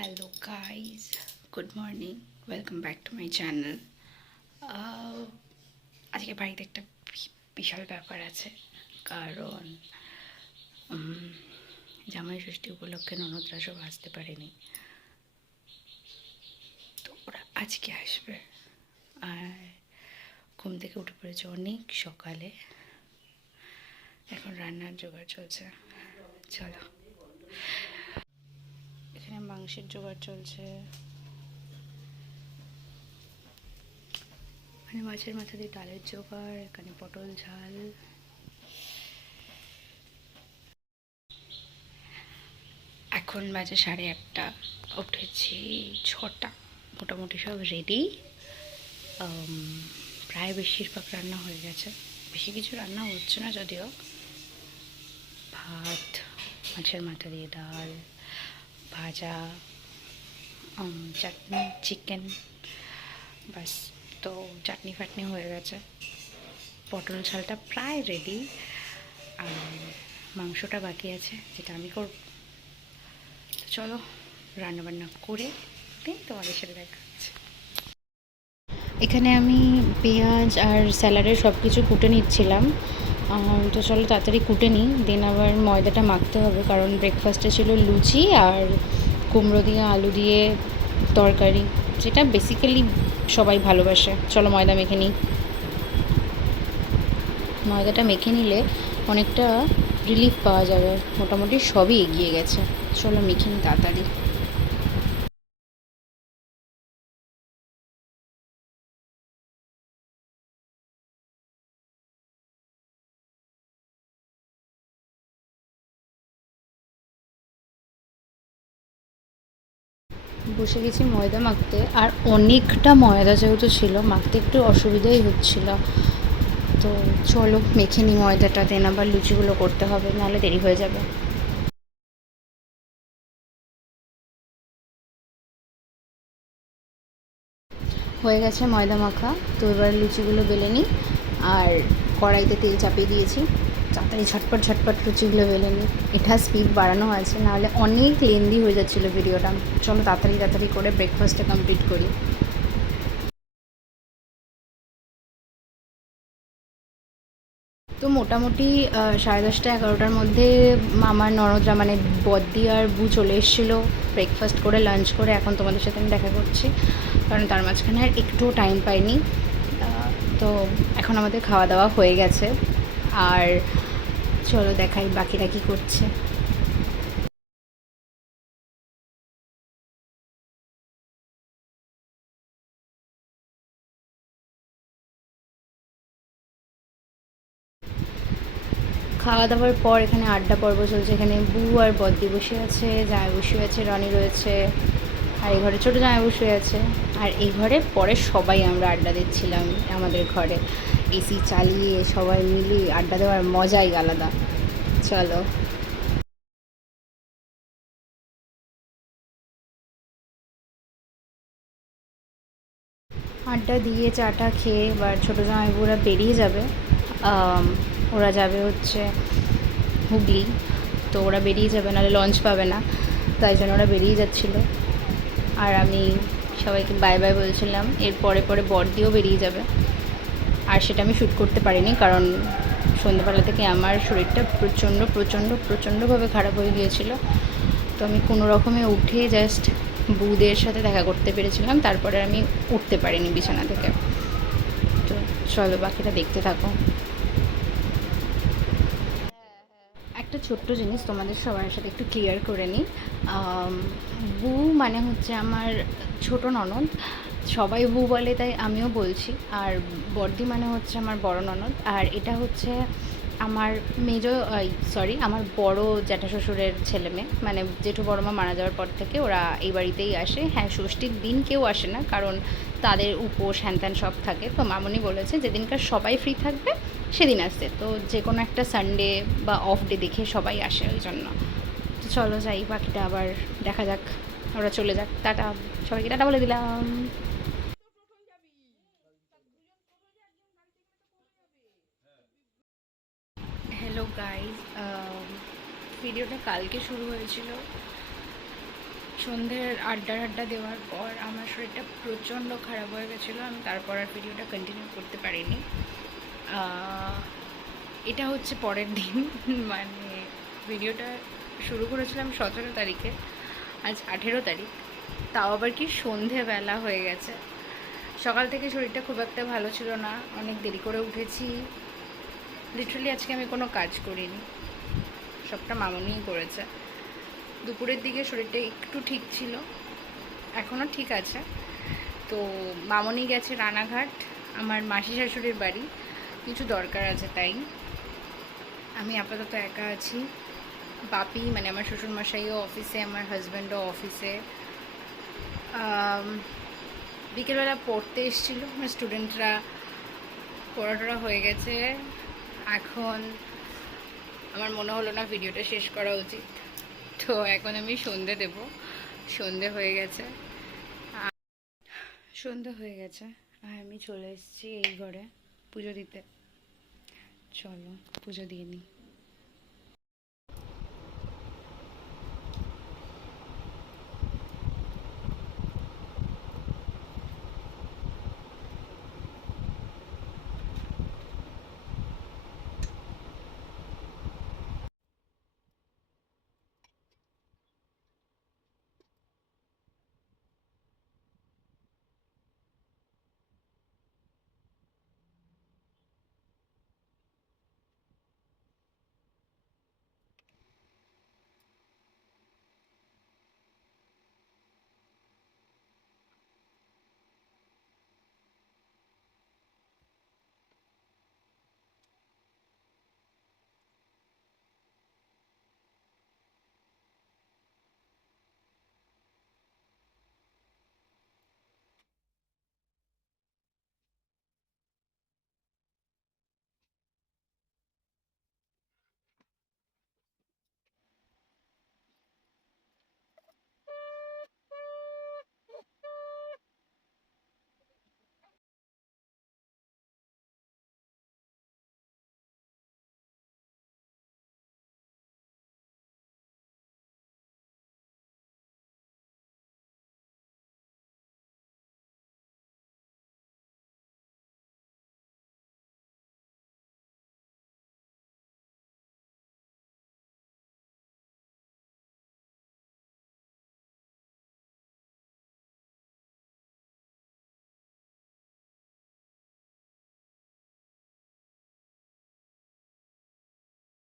Hello guys, good morning, welcome back to my channel. আজকে বাড়িতে একটা বিশাল ব্যাপার আছে, কারণ জামাই ষষ্ঠী উপলক্ষে ননদরা সব আসতে পারেনি, তো ওরা আজকে আসবে। আর ঘুম থেকে উঠে পড়েছে অনেক সকালে, এখন রান্নার জোগাড় চলছে। চলো, এখানে মাংসের জোগাড় চলছে, এখানে মাছের মাথা দিয়ে ডালের জোগাড়, এখানে পটল ঝাল। এখন বাজে 8:30, উঠেছি 6টা, মোটামুটি সব রেডি। প্রায় বেশিরভাগ রান্না হয়ে গেছে, বেশি কিছু রান্না হচ্ছে না যদিও। ভাত, মাছের মাথা দিয়ে ডাল, ভাজা, চাটনি, চিকেন, বাস। তো চাটনি ফাটনি হয়ে গেছে, পটল ঝালটা প্রায় রেডি, আর মাংসটা বাকি আছে, যেটা আমি করব। তো চলো রান্নাবান্না করে দিন তোমাদের সাথে দেখা হচ্ছে। এখানে আমি পেঁয়াজ আর স্যালাডের সব কিছু কুটে নিচ্ছিলাম। তো চলো তাড়াতাড়ি কুটে নিই, দেন আবার ময়দাটা মাখতে হবে, কারণ ব্রেকফাস্টে ছিল লুচি আর কুমড়ো দিয়ে আলু দিয়ে তরকারি, যেটা বেসিক্যালি সবাই ভালোবাসে। চলো ময়দা মেখে নিই। ময়দাটা মেখে নিলে অনেকটা রিলিফ পাওয়া যাবে, মোটামুটি সবই এগিয়ে গেছে। চলো মেখে নিই তাড়াতাড়ি। বসে গেছি ময়দা মাখতে, আর অনেকটা ময়দা যেহেতু ছিল, মাখতে একটু অসুবিধাই হচ্ছিল। তো চলো মেখে নিই ময়দাটা, দেন আবার লুচিগুলো করতে হবে, নাহলে দেরি হয়ে যাবে। হয়ে গেছে ময়দা মাখা, তো এবার লুচিগুলো বেলে নিই। আর কড়াইতে তেল চাপিয়ে দিয়েছি, তাড়াতাড়ি ঝটপট ঝটপট লুচিগুলো বেলে নিই। এটা স্পিড বাড়ানো আছে, নাহলে অনেক লেন্দি হয়ে যাচ্ছিলো ভিডিওটা। চলো তাড়াতাড়ি তাড়াতাড়ি করে ব্রেকফাস্টটা কমপ্লিট করি। তো মোটামুটি 10:30 11টার মধ্যে আমার ননদরা মানে বদ্দি আর বু চলে এসেছিলো ব্রেকফাস্ট করে, লাঞ্চ করে। এখন তোমাদের সাথে আমি দেখা করছি, কারণ তার মাঝখানে আর একটুও টাইম পাইনি। তো এখন আমাদের খাওয়া দাওয়া হয়ে গেছে, আর চলো দেখাই বাকিরা কী করছে। খাওয়া দাওয়ার পর এখানে আড্ডা পর্ব চলছে। এখানে বু আর বদ্দি বসে আছে, জামাই বসে আছে, রনি রয়েছে, আর এই ঘরে ছোটো জামাই বসে আছে। আর এই ঘরে পরে সবাই আমরা আড্ডা দিচ্ছিলাম আমাদের ঘরে, এসি চালিয়ে সবাই মিলে আড্ডা দেওয়ার মজাই আলাদা। চলো আড্ডা দিয়ে চাটা খেয়ে এবার ছোটো জামাইবুরা বেরিয়ে যাবে। ওরা যাবে হচ্ছে হুগলি, তো ওরা বেরিয়ে যাবে, নাহলে লঞ্চ পাবে না, তাই জন্য ওরা বেরিয়ে যাচ্ছিলো। আর আমি সবাইকে বাই বাই বলছিলাম। এর পরে পরে বড়দিও বেরিয়ে যাবে, আর সেটা আমি শ্যুট করতে পারিনি, কারণ সন্ধ্যাবেলা থেকে আমার শরীরটা প্রচণ্ড প্রচণ্ড প্রচণ্ডভাবে খারাপ হয়ে গিয়েছিল। তো আমি কোনো রকমে উঠে জাস্ট বউদের সাথে দেখা করতে পেরেছিলাম, তারপরে আমি উঠতে পারিনি বিছানা থেকে। তো চলো বাকিটা দেখতে থাকো। একটা ছোট্ট জিনিস তোমাদের সবার সাথে একটু ক্লিয়ার করে নিই। বউ মানে হচ্ছে আমার ছোট ননদ, সবাই বউ বলে তাই আমিও বলছি। আর বড়দি মানে হচ্ছে আমার বড় ননদ, আর এটা হচ্ছে আমার আমার বড় জ্যাঠা শ্বশুরের ছেলে মেয়ে। মানে জেঠু বড়মা মারা যাওয়ার পর থেকে ওরা এই বাড়িতেই আসে। হ্যাঁ, ষষ্ঠীর দিন কেউ আসে না, কারণ তাদের উপোস হ্যান ত্যান সব থাকে। তো মামনি বলেছে যেদিনকার সবাই ফ্রি থাকবে সেদিন আসতে, তো যে কোনো একটা সানডে বা অফ ডে দেখে সবাই আসে, ওই জন্য। তো চলো যাই, বাকিটা আবার দেখা যাক, ওরা চলে যাক। টাটা, সবাইকে টাটা বলে দিলাম। হ্যালো গাইজ, ভিডিওটা কালকে শুরু হয়েছিল সন্ধ্যের আড্ডা দেওয়ার পর আমার শরীরটা প্রচণ্ড খারাপ হয়ে গেছিলো, আমি তারপর আর ভিডিওটা কন্টিনিউ করতে পারিনি। এটা হচ্ছে পরের দিন, মানে ভিডিওটা শুরু করেছিলাম 17 তারিখে, আজ 18 তারিখ, তাও আবার কি সন্ধেবেলা হয়ে গেছে। সকাল থেকে শরীরটা খুব একটা ভালো ছিল না, অনেক দেরি করে উঠেছি। লিটারালি আজকে আমি কোনো কাজ করিনি, সবটা মামনিই করেছে। দুপুরের দিকে শরীরটা একটু ঠিক ছিল, এখনও ঠিক আছে। তো মামনি গেছে রানাঘাট, আমার মাসি শাশুড়ির বাড়ি, কিছু দরকার আছে, তাই আমি আপাতত একা আছি। বাপি মানে আমার শ্বশুরমশাইও অফিসে, আমার হাজব্যান্ডও অফিসে। বিকেলবেলা পড়তে এসেছিলো, আমার স্টুডেন্টরা পড়াটা হয়ে গেছে। এখন আমার মনে হলো না ভিডিওটা শেষ করা উচিত, তো এখন আমি সন্ধে দেব। সন্ধে হয়ে গেছে, আর আমি চলে এসেছি এই ঘরে পুজো দিতে। চলো পুজো দিয়ে নিই।